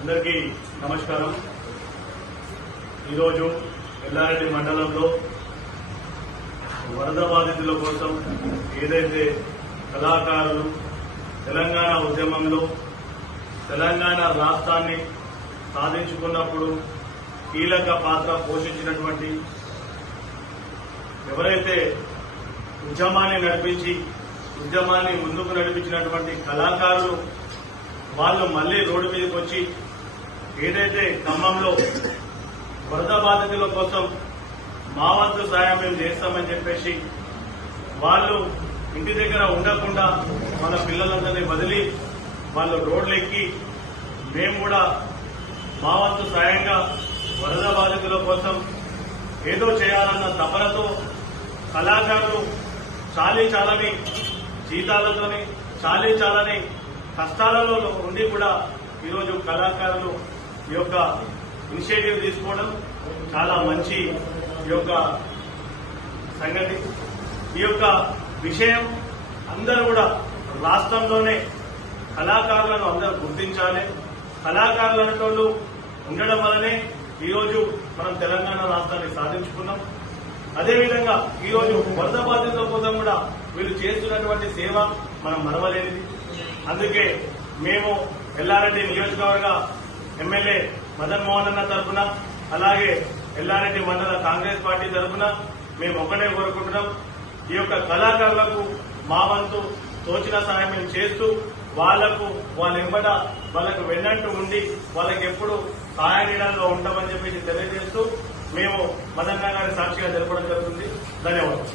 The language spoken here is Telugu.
అందరికీ నమస్కారం। ఈరోజు ఎల్లారెడ్డి మండలంలో వరద బాధితుల కోసం ఏదైతే కళాకారులు తెలంగాణ ఉద్యమంలో తెలంగాణ రాష్ట్రాన్ని సాధించుకున్నప్పుడు కీలక పాత్ర పోషించినటువంటి ఎవరైతే ఉద్యమాన్ని ముందుకు నడిపించినటువంటి కళాకారులు వాళ్ళు మళ్లీ రోడ్డు మీదకి వచ్చి ఏదైతే ఖమ్మంలో వరద బాధితుల కోసం మా వంతు సాయం మేము చేస్తామని చెప్పేసి వాళ్ళు ఇంటి దగ్గర ఉండకుండా మన పిల్లలందరినీ వదిలి వాళ్ళు రోడ్లు ఎక్కి మేము కూడా మా వంతు సాయంగా వరద బాధితుల కోసం ఏదో చేయాలన్న తపనతో కళాకారులు చాలని జీతాలతోని చాలని కష్టాలలో ఉండి కూడా ఈరోజు కళాకారులు ఈ యొక్క ఇనిషియేటివ్ తీసుకోవడం చాలా మంచి ఈ యొక్క సంగతి। ఈ యొక్క విషయం అందరూ కూడా రాష్ట్రంలోనే కళాకారులను అందరూ గుర్తించాలి। కళాకారులు అనేటోళ్ళు ఉండడం వల్లనే ఈరోజు మనం తెలంగాణ రాష్ట్రాన్ని సాధించుకున్నాం। అదేవిధంగా ఈరోజు వరద బాధితుల కోసం కూడా వీళ్ళు చేస్తున్నటువంటి సేవ మనం మరవలేనిది। అందుకే మేము ఎల్లారెడ్డి నియోజకవర్గ ఎమ్మెల్యే మదన్ మోహన్ అన్న తరఫున అలాగే ఎల్లారెడ్డి మండల కాంగ్రెస్ పార్టీ తరఫున మేము ఒకటే కోరుకుంటున్నాం, ఈ యొక్క కళాకారులకు మా వంతు తోచిన సహాయం మేము చేస్తూ వాళ్ళకు వెన్నంటూ ఉండి వాళ్ళకి ఎప్పుడు సహాయ నీడల్లో ఉంటామని చెప్పేసి తెలియజేస్తూ మేము మదన్ గారి సాక్షిగా జరపడం జరుగుతుంది। ధన్యవాదాలు।